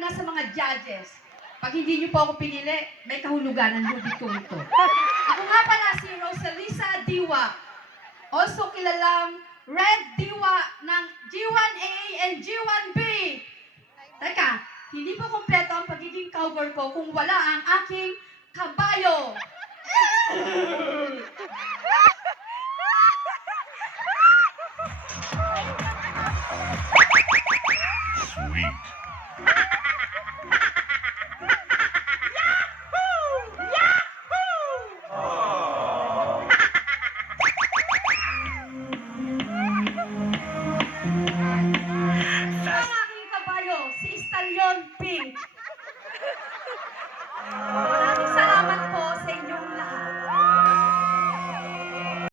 na sa mga judges. Pag hindi niyo po ako pinili, may kahulugan ang hubid ko ito. Ako nga pala si Rosalisa Diwa, also kilalang Red Diwa ng G1A and G1B. Teka, hindi po kompleto ang pagiging cowgirl ko kung wala ang aking kabayo. Sweet. Ang aking kabayo, si Stallion Pink.